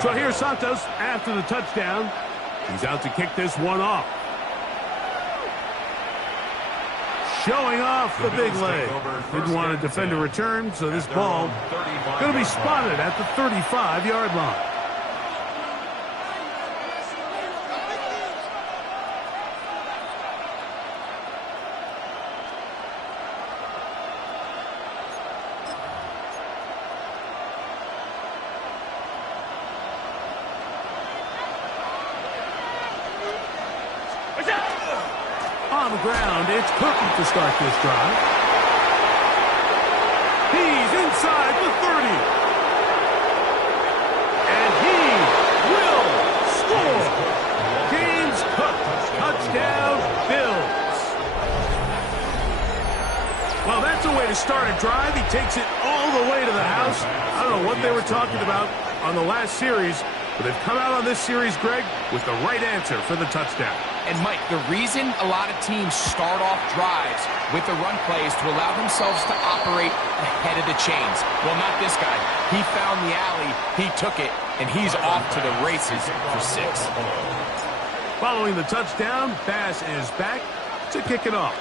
So here's Santos after the touchdown. He's out to kick this one off. Showing off the big leg. Didn't want to defend a return, so this ball going to be spotted at the 35-yard line. On the ground, it's Cookie to start this drive. He's inside the 30. And he will score. James Cook, touchdown, Bills. Well, that's a way to start a drive. He takes it all the way to the house. I don't know what they were talking about on the last series, but they've come out on this series, Greg, with the right answer for the touchdown. And, Mike, the reason a lot of teams start off drives with the run play is to allow themselves to operate ahead of the chains. Well, not this guy. He found the alley, he took it, and he's off to the races for 6. Following the touchdown, Bass is back to kick it off.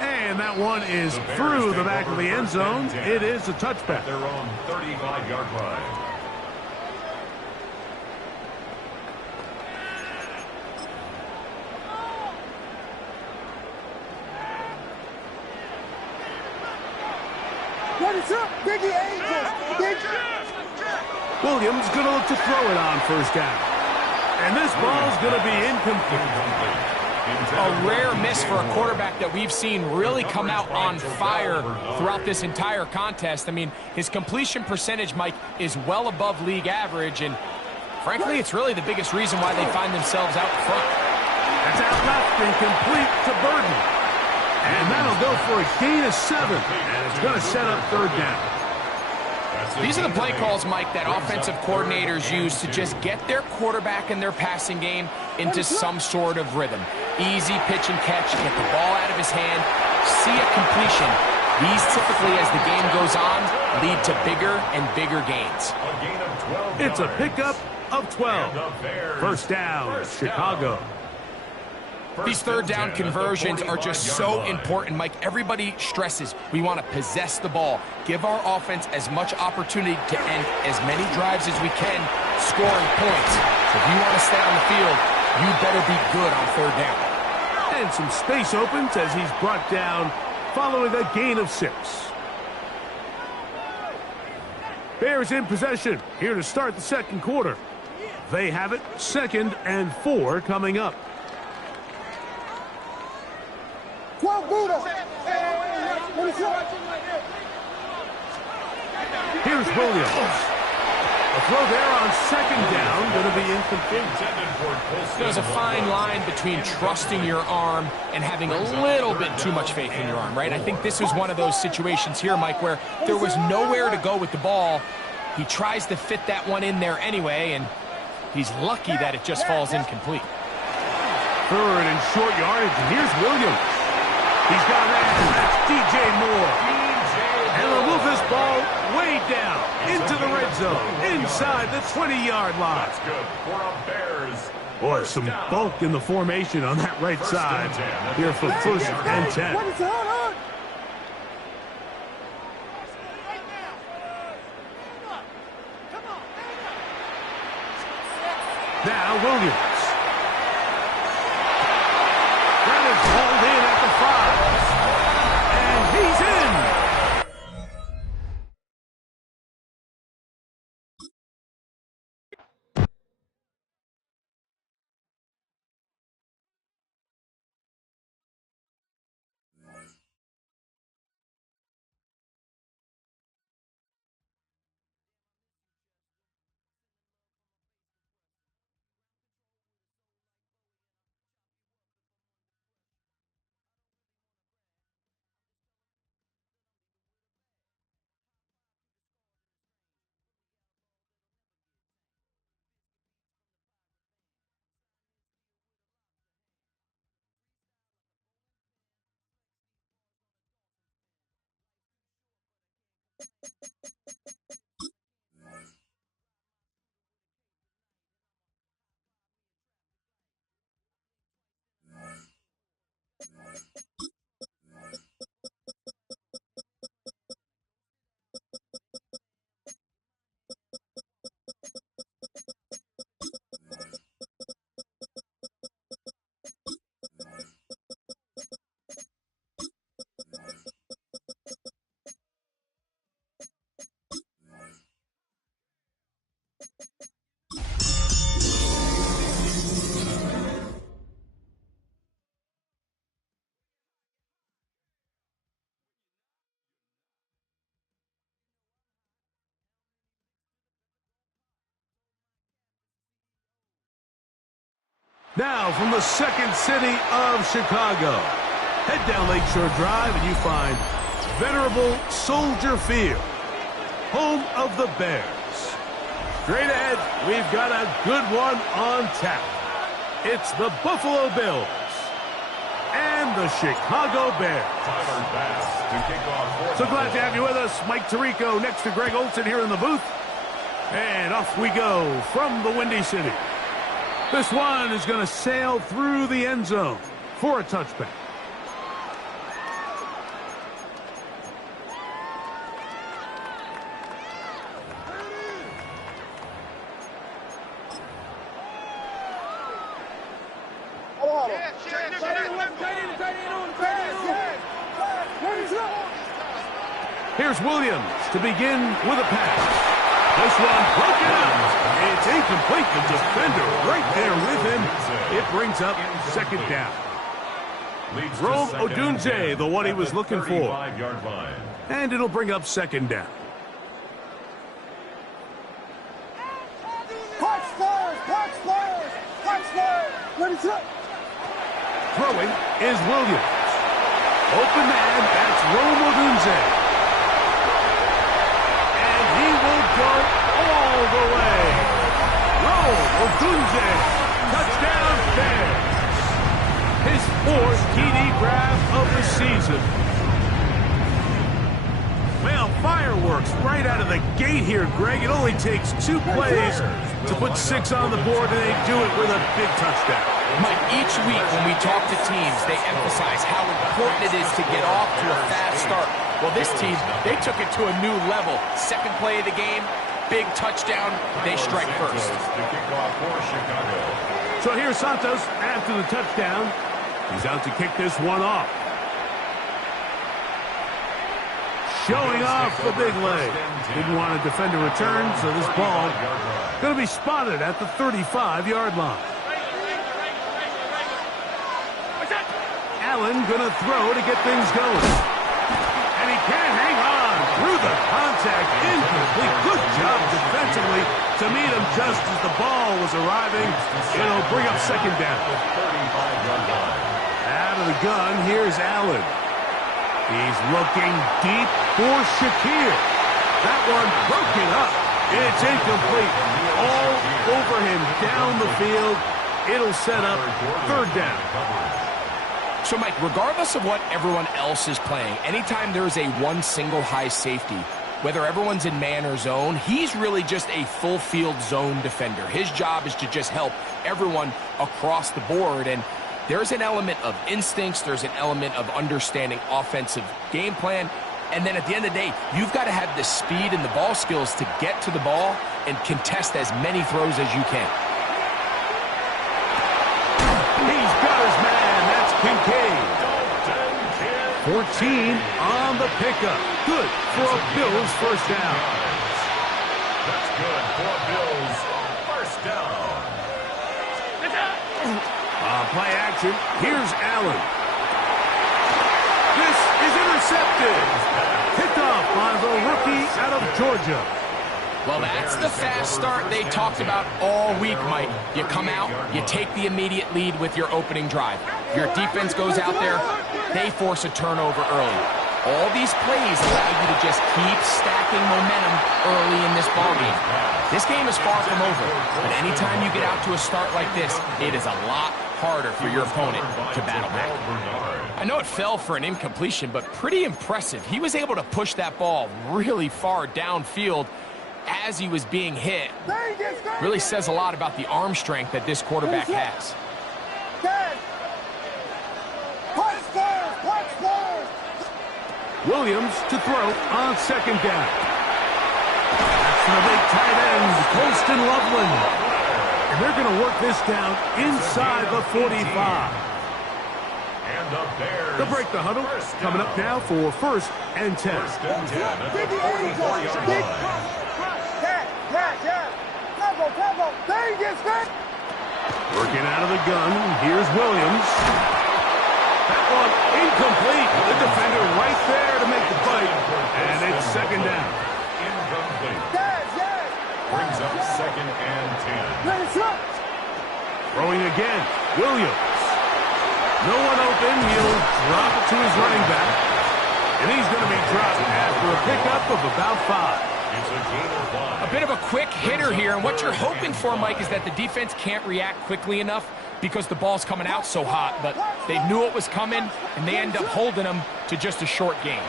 And that one is through the back of the end zone. It is a touchback. Their own 35-yard line. What is up, Biggie Angels? Williams going to look to throw it on first down. And this ball's going to be incomplete. A rare miss for a quarterback that we've seen really come out on fire throughout this entire contest. I mean, his completion percentage, Mike, is well above league average, and frankly, it's really the biggest reason why they find themselves out front. That's out left and complete to Burton. And that'll go for a gain of 7, and it's going to set up third down. These are the play calls, Mike, that offensive coordinators use to just get their quarterback and their passing game into some sort of rhythm. Easy pitch and catch, get the ball out of his hand, see a completion. These typically, as the game goes on, lead to bigger and bigger gains. It's a pickup of 12. First down, Chicago. These third down conversions are just so important, Mike. Everybody stresses we want to possess the ball, give our offense as much opportunity to end as many drives as we can, scoring points. So if you want to stay on the field, you better be good on third down. And some space opens as he's brought down following a gain of 6. Bears in possession here to start the second quarter. They have it, 2nd and 4 coming up. 12 Buddha. Here's Williams. A throw there on 2nd down, going to be incomplete. There's a fine line between trusting your arm and having a little bit too much faith in your arm, right? I think this was one of those situations here, Mike, where there was nowhere to go with the ball. He tries to fit that one in there anyway, and he's lucky that it just falls incomplete. 3rd and short yardage, and here's Williams. He's got that. That's DJ Moore. And they'll move this ball way down into the red zone, inside the 20-yard line. That's good for a Bears. Boy, some bulk in the formation on that right side here for 1st and 10. What is on? Now Williams. That is hauled in at the 5. And he's in. Now, from the second city of Chicago, head down Lakeshore Drive and you find venerable Soldier Field, home of the Bears. Straight ahead, we've got a good one on tap. It's the Buffalo Bills and the Chicago Bears. So glad to have you with us. Mike Tirico next to Greg Olson here in the booth. And off we go from the Windy City. This one is going to sail through the end zone for a touchback. Here's Williams to begin with a pass. This one broken up. It's incomplete. The defender right there with him. It brings up second down. Rome Odunze, the one he was looking for. And it'll bring up second down. Throwing is Williams. Open man, that's Rome Odunze. Go all the way. Rome Odunze, touchdown Bears. His fourth TD grab of the season. Well, fireworks right out of the gate here, Greg. It only takes 2 plays to put 6 on the board, and they do it with a big touchdown. Mike, each week when we talk to teams, they emphasize how important it is to get off to a fast start. Well, this team, they took it to a new level. Second play of the game, big touchdown, they strike first. So here's Santos after the touchdown. He's out to kick this one off. Showing off the big leg. Didn't want to defend a return, so this ball going to be spotted at the 35-yard line. Allen going to throw to get things going. And he can't hang on through the contact. Incomplete. Good job defensively to meet him just as the ball was arriving. It'll bring up second down. Out of the gun, here's Allen. He's looking deep for Shakir. That one broken up. It's incomplete. All over him down the field. It'll set up third down. So, Mike, regardless of what everyone else is playing, anytime there's a one single high safety, whether everyone's in man or zone, he's really just a full field zone defender. His job is to just help everyone across the board. And there's an element of instincts. There's an element of understanding offensive game plan. And then at the end of the day, you've got to have the speed and the ball skills to get to the ball and contest as many throws as you can. He's got his man. That's Kincaid. 14 on the pickup. Good for a Bills first down. That's good for Bills first down. Play action. Here's Allen. This is intercepted. Picked off by the rookie out of Georgia. Well, that's the fast start they talked about all week, Mike. You come out, you take the immediate lead with your opening drive. Your defense goes out there, they force a turnover early. All these plays allow you to just keep stacking momentum early in this ballgame. This game is far from over, but anytime you get out to a start like this, it is a lot harder for your opponent to battle back. I know it fell for an incompletion, but pretty impressive. He was able to push that ball really far downfield as he was being hit. Really says a lot about the arm strength that this quarterback has. Williams to throw on second down. That's the big tight end, Colston Loveland. And they're going to work this down inside the 45. And the Bears. They'll break the huddle. Coming up now for 1st and 10. First and 10 at the 44-yard line. Working out of the gun. Here's Williams. That one incomplete. The defender right there to make the play. And it's second down. Incomplete. Brings up 2nd and 10. Throwing again. Williams. No one open. He'll drop it to his running back. And he's going to be dropped after a pickup of about 5. It's a gain of 5. A bit of a quick hitter here, and what you're hoping for, Mike, is that the defense can't react quickly enough because the ball's coming out so hot, but they knew it was coming, and they end up holding them to just a short gain.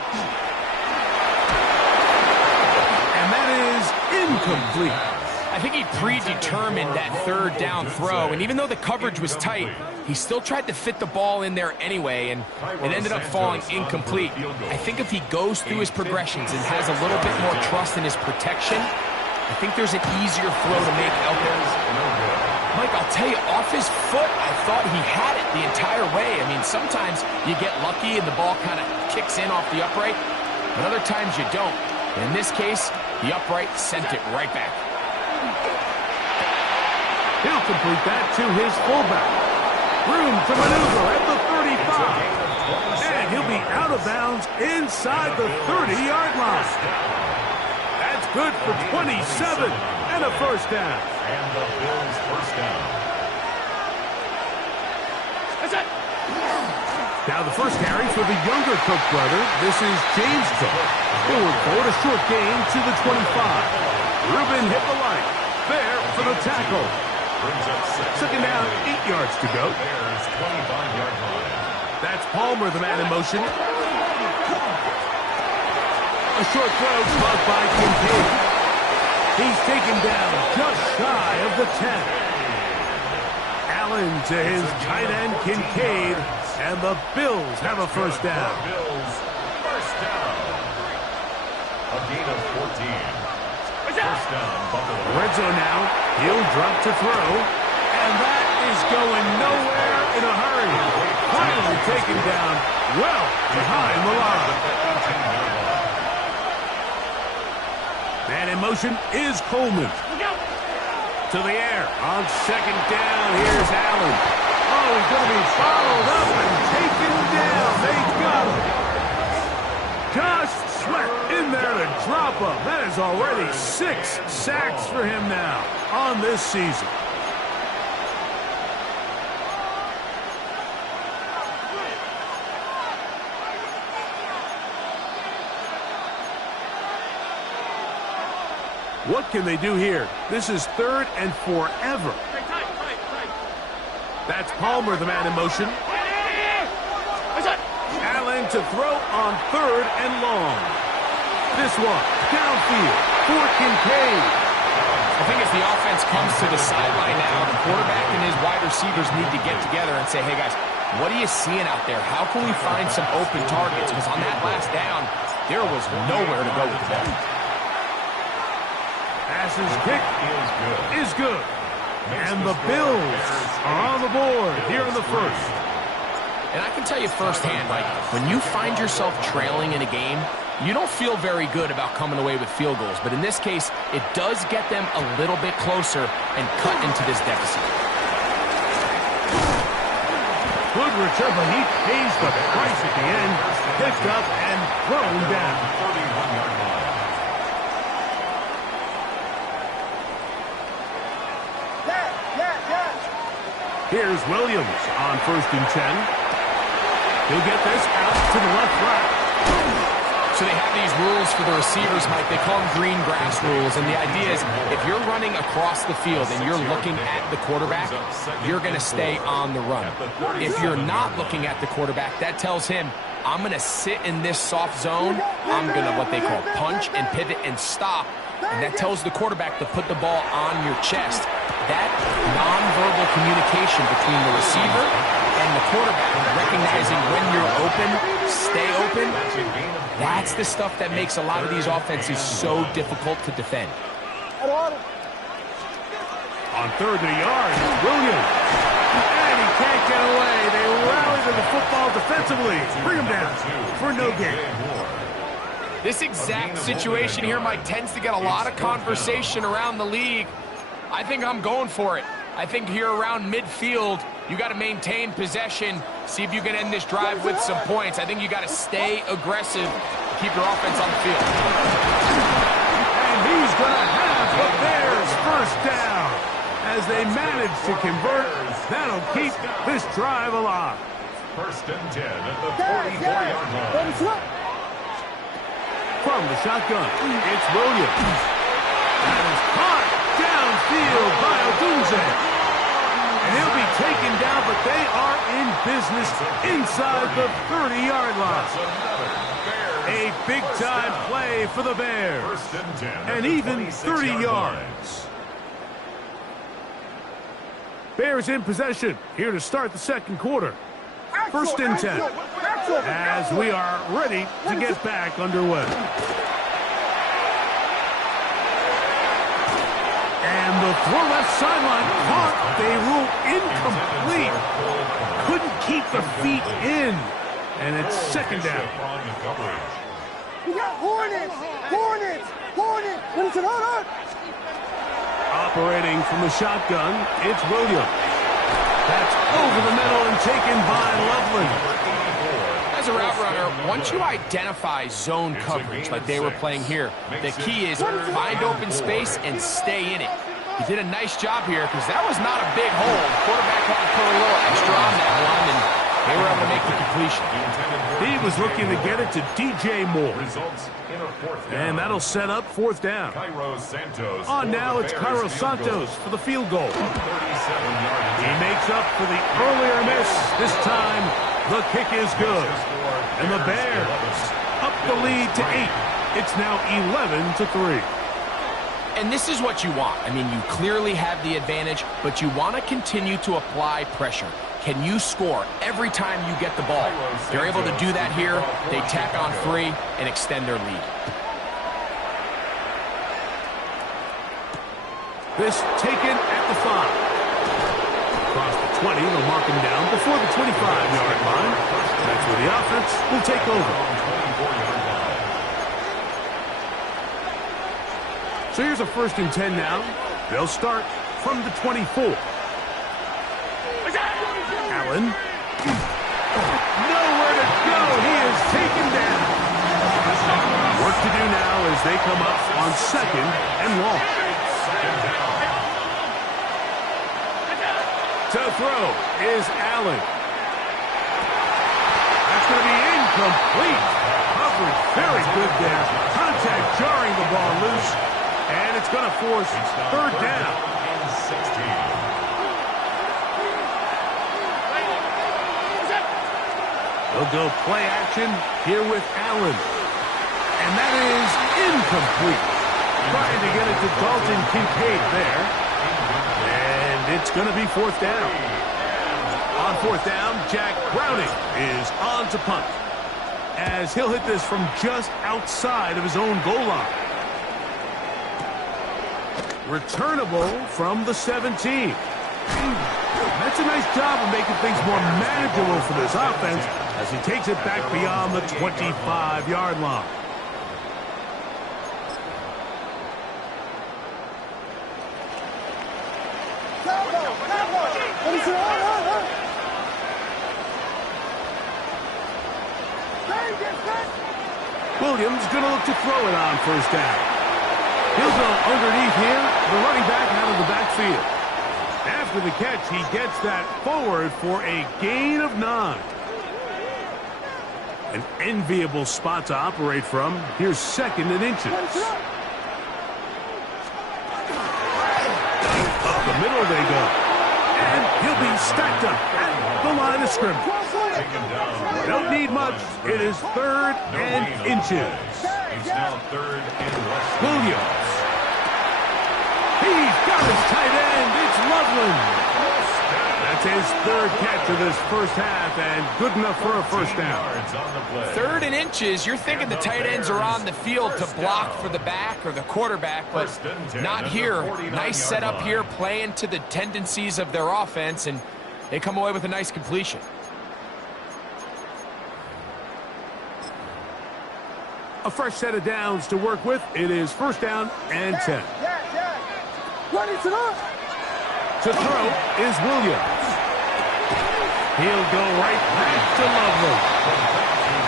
And that is incomplete. I think he predetermined that 3rd down throw, and even though the coverage was tight, he still tried to fit the ball in there anyway, and it ended up falling incomplete. I think if he goes through his progressions and has a little bit more trust in his protection, I think there's an easier throw to make out there. Mike, I'll tell you, off his foot, I thought he had it the entire way. I mean, sometimes you get lucky and the ball kind of kicks in off the upright, but other times you don't. In this case, the upright sent it right back. He'll complete that to his fullback. Room to maneuver at the 35. And he'll be out of bounds inside the 30-yard line. That's good for 27 and a 1st down. And the Bills' 1st down. Now the first carry for the younger Cook brother. This is James Cook. Forward, a short gain to the 25. Reuben hit the line. There for the tackle. Second down, 8 yards to go. Bears 25-yard line. That's Palmer, the man in motion. A short throw caught by Kincaid. He's taken down just shy of the 10. Allen to his tight end, Kincaid. And the Bills have a 1st down. Bills, 1st down. A gain of 14. 1st down, Buffalo. Red zone now. He'll drop to throw. And that is going nowhere in a hurry. Finally taken down well behind the line. Man in motion is Coleman. To the air on 2nd down. Here's Allen. Oh, he's going to be followed up and taken down. They got him. Josh Sweat in there to drop him. That is already 6 sacks for him now on this season. What can they do here? This is 3rd and forever. That's Palmer, the man in motion. Allen to throw on 3rd and long. This one, downfield for Kincaid. I think as the offense comes to the sideline now, the quarterback and his wide receivers need to get together and say, hey, guys, what are you seeing out there? How can we find some open targets? Because on that last down, there was nowhere to go with the ball. Pass's kick is good. And the Bills are on the board here in the 1st. And I can tell you firsthand, Mike, when you find yourself trailing in a game, you don't feel very good about coming away with field goals. But in this case, it does get them a little bit closer and cut into this deficit. Good return, but he pays the price at the end. Picked up and thrown down. 31-yard line. Here's Williams on 1st and 10. He'll get this out to the left flat. So they have these rules for the receivers, Mike. They call them green grass rules. And the idea is if you're running across the field and you're looking at the quarterback, you're going to stay on the run. If you're not looking at the quarterback, that tells him, I'm going to sit in this soft zone. I'm going to what they call punch and pivot and stop. And that tells the quarterback to put the ball on your chest. That nonverbal communication between the receiver and the quarterback, recognizing when you're open, stay open, that's the stuff that makes a lot of these offenses so difficult to defend. On third and a yard, it's Williams. And he can't get away. They rally to the football defensively. Bring him down for no gain. This exact situation here, Mike, tends to get a lot of conversation around the league. I think I'm going for it. I think here around midfield, you got to maintain possession, see if you can end this drive with some points. I think you got to stay aggressive, keep your offense on the field. And he's going to have the Bears first down. As they manage to convert, that'll keep this drive alive. First and 10 at the 44-yard line. From the shotgun, it's Williams. That is caught downfield by Odunze. And he'll be taken down, but they are in business inside the 30-yard line. A big-time play for the Bears. First and 10 and even 30 yards. Bears in possession here to start the second quarter. First and 10 as we are ready to get back underway. And the throw left sideline caught. They rule incomplete. Couldn't keep the feet in. And it's second down. We got Hornets. Operating from the shotgun, it's Williams. That's over the middle and taken by Loveland. As a route runner, once you identify zone coverage like they were playing here, the key is find open space and stay in it. He did a nice job here because that was not a big hole. The quarterback had to put a little extra on that one, and they were able to make the completion. He was looking to get it to DJ Moore. And that'll set up fourth down. On now, it's Cairo Santos for the field goal. He makes up for the earlier miss. This time, the kick is good. And the Bears up the lead to 8. It's now 11-3. And this is what you want. I mean, you clearly have the advantage, but you want to continue to apply pressure. Can you score every time you get the ball? They're able to do that here. They tack on 3 and extend their lead. This taken at the 5. Across the 20, they'll mark him down before the 25-yard line. That's where the offense will take over. So here's a first and 10 now. They'll start from the 24. Allen. Nowhere to go. He is taken down. Work to do now as they come up on second and long. To throw is Allen. That's going to be incomplete. Coverage very good there. Contact jarring the ball loose. And it's going to force third down. They'll go play action here with Allen. And that is incomplete. Trying to get it to Dalton Kincaid there. And it's going to be fourth down. On fourth down, Jack Browning is on to punt, as he'll hit this from just outside of his own goal line. Returnable from the 17. That's a nice job of making things more manageable for this offense as he takes it back beyond the 25-yard line. Williams going to look to throw it on first down. He'll go underneath here, the running back out of the backfield. After the catch, he gets that forward for a gain of 9. An enviable spot to operate from. Here's 2nd and inches. Up the middle they go. And he'll be stacked up at the line of scrimmage. Don't need much. It is 3rd and inches. He's now 3rd and less. Williams. He's got his tight end. It's Loveland. That's his 3rd catch of this first half, and good enough for a first down. 3rd and inches. You're thinking the tight ends are on the field to block for the back or the quarterback, but not here. Nice setup here, playing to the tendencies of their offense, and they come away with a nice completion. A fresh set of downs to work with. It is 1st down and 10. To throw is Williams. He'll go right back to Loveland.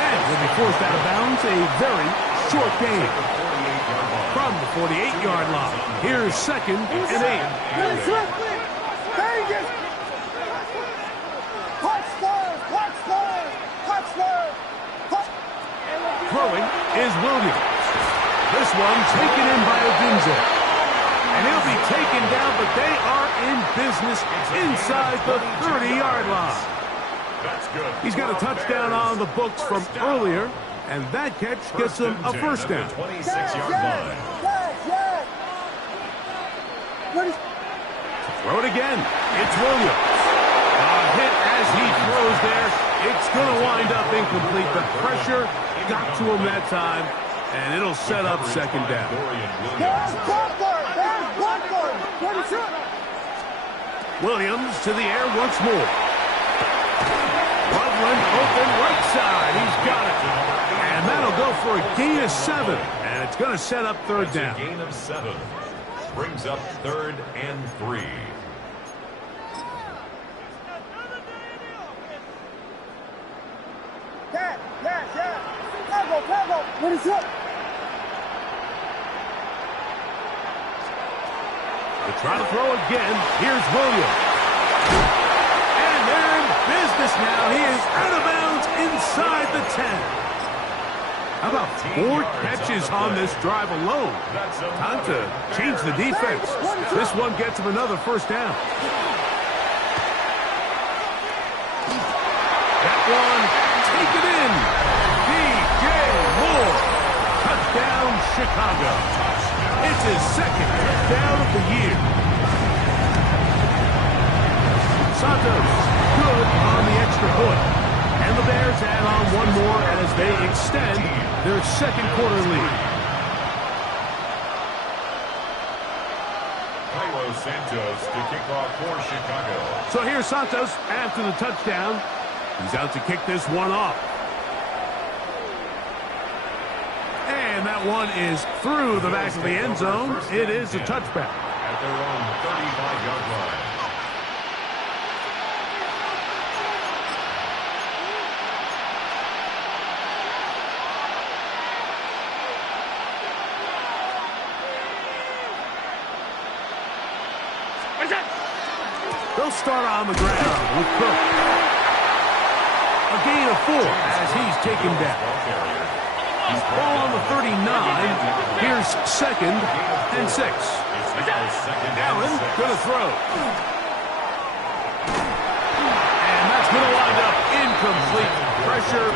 And will be forced out of bounds. A very short game. From the 48-yard line. Here's 2nd and 8. Throwing is Williams. This one taken in by Odinze. And he'll be taken down, but they are in business inside the 30-yard line. He's got a touchdown on the books from earlier, and that catch gets him a first down. 26-yard line. Throw it again. It's Williams. A hit as he throws there. It's going to wind up incomplete. The pressure got to him that time, and it'll set up 2nd down. Williams to the air once more. Loveland open right side. He's got it. And that'll go for a gain of 7. And it's going to set up 3rd down. A gain of 7. Brings up 3rd and 3. What is up? To try to throw again, here's Williams. And they're in business now. He is out of bounds inside the 10. How about 4 catches on this drive alone? Time to change the defense. This one gets him another first down. That one, take it in. DJ Moore. Touchdown, Chicago. It's his 2nd touchdown of the year. Santos, good on the extra point. And the Bears add on one more as they extend their 2nd quarter lead. Cairo Santos to kick off for Chicago. So here's Santos after the touchdown. He's out to kick this one off. And that one is through the back of the end zone. It is a touchback. At their own 35-yard line. They'll start on the ground with Cook. A gain of 4 as he's taken down. Ball on the 39. Here's 2nd and 6. Allen going to throw. And that's going to wind up incomplete. Pressure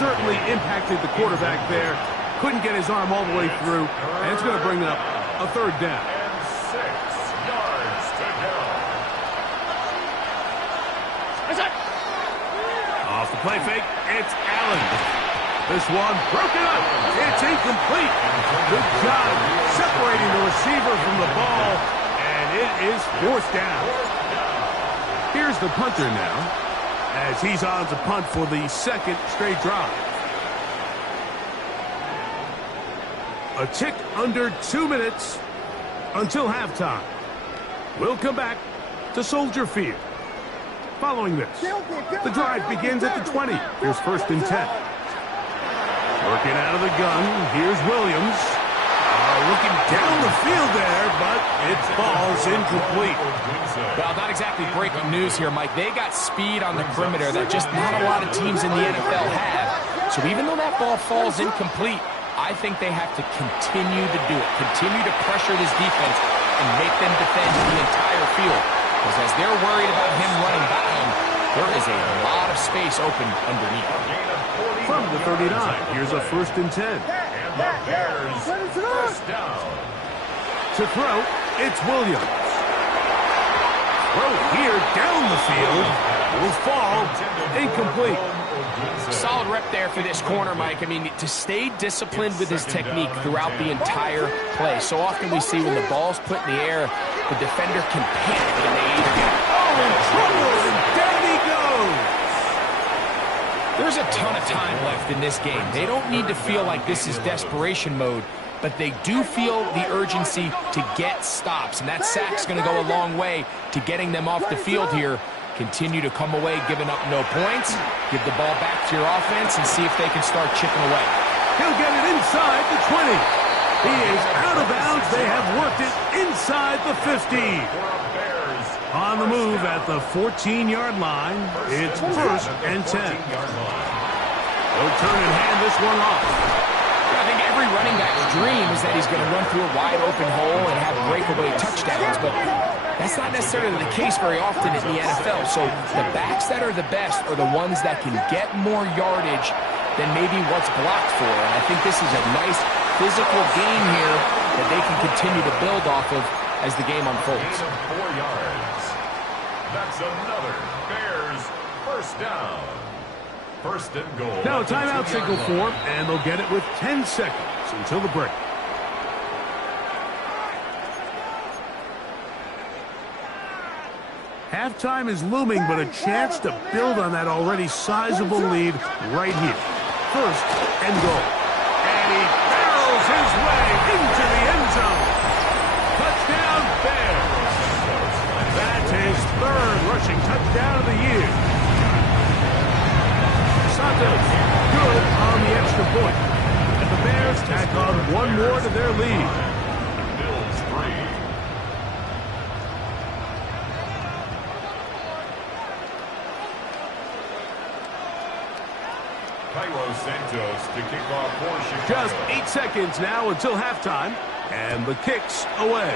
certainly impacted the quarterback there. Couldn't get his arm all the way through. And it's going to bring up a 3rd down. And 6 yards to go. Off the play fake, it's Allen. This one broken up. It's incomplete. Good job separating the receiver from the ball, and it is 4th down. Here's the punter now, as he's on to punt for the 2nd straight drive. A tick under 2 minutes until halftime. We'll come back to Soldier Field. Following this, the drive begins at the 20. Here's 1st and 10. Working out of the gun, here's Williams. Looking down the field there, but it falls incomplete. Well, not exactly breaking news here, Mike. They got speed on the perimeter that just not a lot of teams in the NFL have. So even though that ball falls incomplete, I think they have to continue to do it, continue to pressure this defense and make them defend the entire field. Because as they're worried about him running by them, there is a lot of space open underneath. From the 39, here's a 1st and 10. And the Bears first down. To throw, it's Williams. Throw here down the field. Will fall. Incomplete. Solid rep there for this corner, Mike. I mean, to stay disciplined with his technique throughout the entire play. So often we see when the ball's put in the air, the defender can panic and they either get in trouble, and down he goes. There's a ton of time left in this game. They don't need to feel like this is desperation mode, but they do feel the urgency to get stops, and that sack's going to go a long way to getting them off the field here. Continue to come away giving up no points. Give the ball back to your offense and see if they can start chipping away. He'll get it inside the 20. He is out of bounds. They have worked it inside the 15. On the move at the 14-yard line, it's 1st and 10. They'll turn and hand this one off. I think every running back's dream is that he's going to run through a wide open hole and have breakaway touchdowns, but that's not necessarily the case very often in the NFL. So the backs that are the best are the ones that can get more yardage than maybe what's blocked for. And I think this is a nice physical game here that they can continue to build off of as the game unfolds. 4 yards. That's another Bears first down. 1st and goal. Now a timeout signal for, and they'll get it with 10 seconds until the break. Halftime is looming, but a chance to build on that already sizable lead right here. 1st and goal. And he barrels his way into the end zone. Touchdown, Bears. That's his 3rd rushing touchdown of the year. Santos, good on the extra point. And the Bears tack on one more to their lead. Bills 3. Cairo Santos to kick off for Chicago. Just 8 seconds now until halftime, and the kick's away.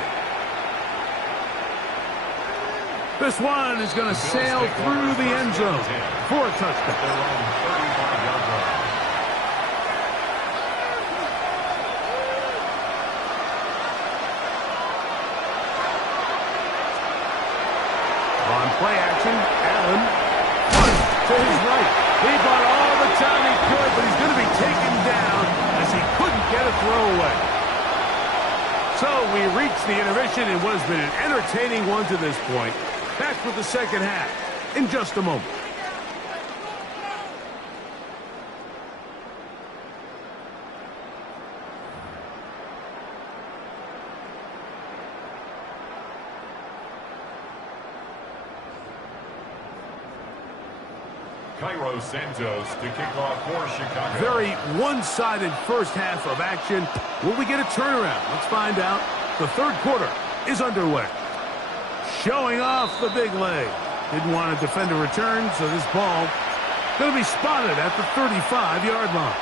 This one is going to sail through the end zone for a touchdown. Their own 35-yard line. On play action, Allen to his right. He bought all the time he could, but he's going to be taken down as he couldn't get a throw away. So we reach the intermission in what has been an entertaining one to this point. Back with the second half in just a moment. Cairo Santos to kick off for Chicago. Very one-sided first half of action. Will we get a turnaround? Let's find out. The 3rd quarter is underway. Showing off the big leg. Didn't want to defend a return, so this ball going to be spotted at the 35-yard line.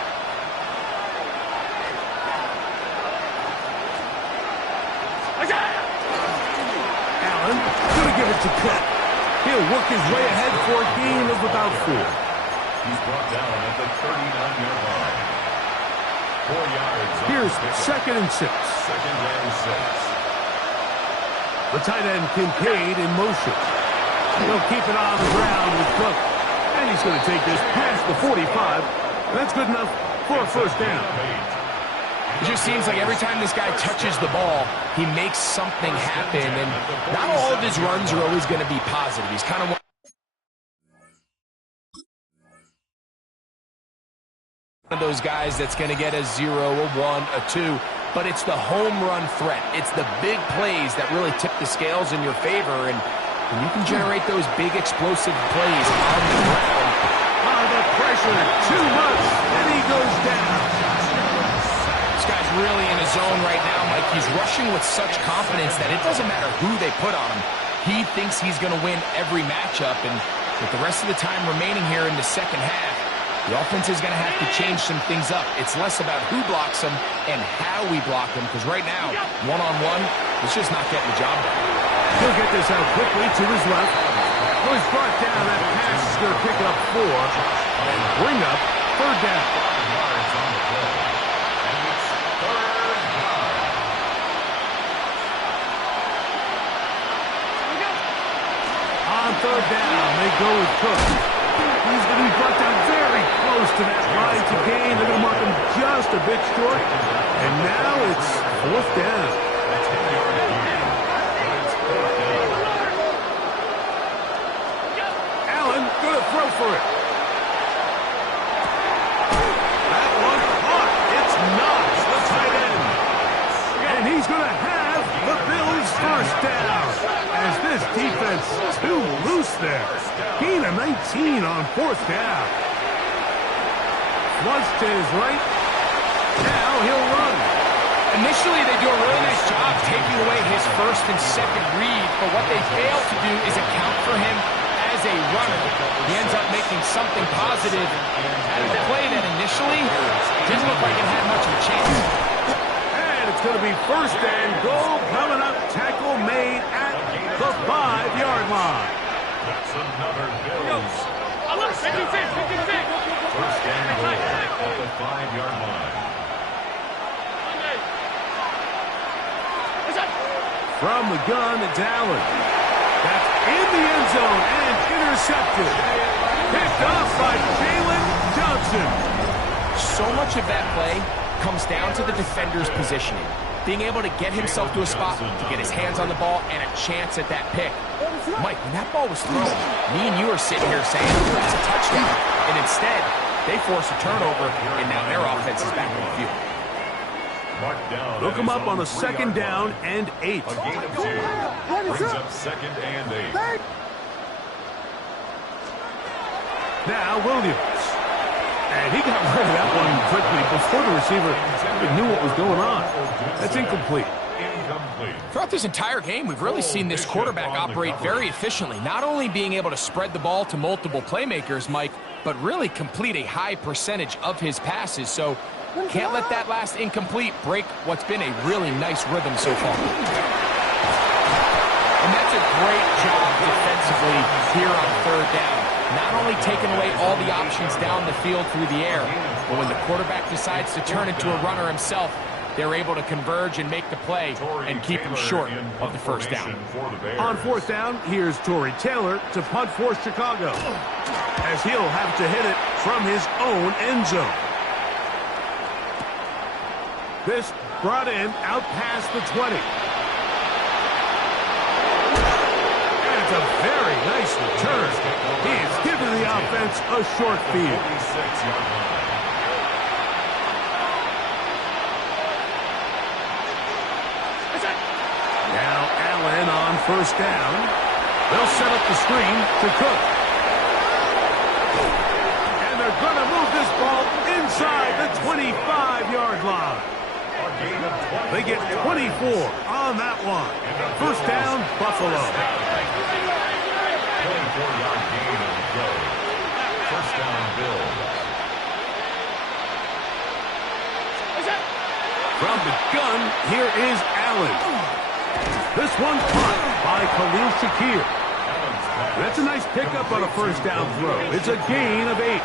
Allen going to give it to Cook. He'll work his way ahead for a gain of about 4. He's brought down at the 39-yard line. 4 yards. Here's 2nd and 6. 2nd and 6. The tight end Kincaid in motion. He'll keep it on the ground with Cook. And he's going to take this past the 45. That's good enough for a first down. It just seems like every time this guy touches the ball, he makes something happen. And not all of his runs are always going to be positive. He's kind of one of those guys that's going to get a 0, a 1, a 2. But it's the home run threat. It's the big plays that really tip the scales in your favor. And when you can generate those big explosive plays on the ground. The pressure, too much, and he goes down. This guy's really in his zone right now, Mike. He's rushing with such confidence that it doesn't matter who they put on him. He thinks he's going to win every matchup. And with the rest of the time remaining here in the second half, The offense is going to have to change some things up. It's less about who blocks them and how we block them, because right now, one-on-one, it's just not getting the job done. He'll get this out quickly to his left. Well, he's brought down. That pass is going to pick up 4 and bring up 3rd down. On 3rd down, they go with Cook. He's going to be brought down very close to that line to gain. They're going to mark him just a bit short. And now it's 4th down. Allen going to throw for it. That one caught. It's Knox, the tight end. And he's going to have the Bills' 1st down. As this defense too loose there. Gain of 19 on 4th down. Flush to his right. Now he'll run. Initially, they do a really nice job taking away his 1st and 2nd read, but what they fail to do is account for him as a runner. He ends up making something positive out of the play that initially didn't look like it had much of a chance. And it's going to be 1st and goal coming up. Tackle made at the 5-yard line. That's another Bills. 56. 1st and goal at the 5-yard line. From the gun, it's Allen. That's in the end zone and intercepted. Picked off by Jalen Johnson. So much of that play comes down to the defender's positioning. Being able to get himself to a spot, to get his hands on the ball, and a chance at that pick. Mike, when that ball was thrown, me and you are sitting here saying, that's a touchdown. And instead, they force a turnover, and now their offense is back on the field. Look him up on a 2nd down and 8. A gain of 2. Brings up 2nd and 8. Now Williams. And he got rid of that one quickly before the receiver even knew what was going on. That's incomplete. Throughout this entire game, we've really seen this quarterback operate very efficiently, not only being able to spread the ball to multiple playmakers, Mike, but really complete a high percentage of his passes. So can't let that last incomplete break what's been a really nice rhythm so far. And that's a great job defensively here on 3rd down. Not only taking away all the options down the field through the air, but when the quarterback decides to turn into a runner himself, they're able to converge and make the play and keep him short of the 1st down. On 4th down, here's Tory Taylor to punt for Chicago, as he'll have to hit it from his own end zone. This brought in out past the 20. And it's a very nice return. He's given the offense a short field. Now Allen on 1st down. They'll set up the screen to Cook. And they're going to move this ball inside the 25-yard line. They get 24 on that one. 1st down, Buffalo. 24-yard gain on the play. 1st down, Bills. From the gun, here is Allen. This one caught by Khalil Shakir. That's a nice pickup on a 1st down throw. It's a gain of 8.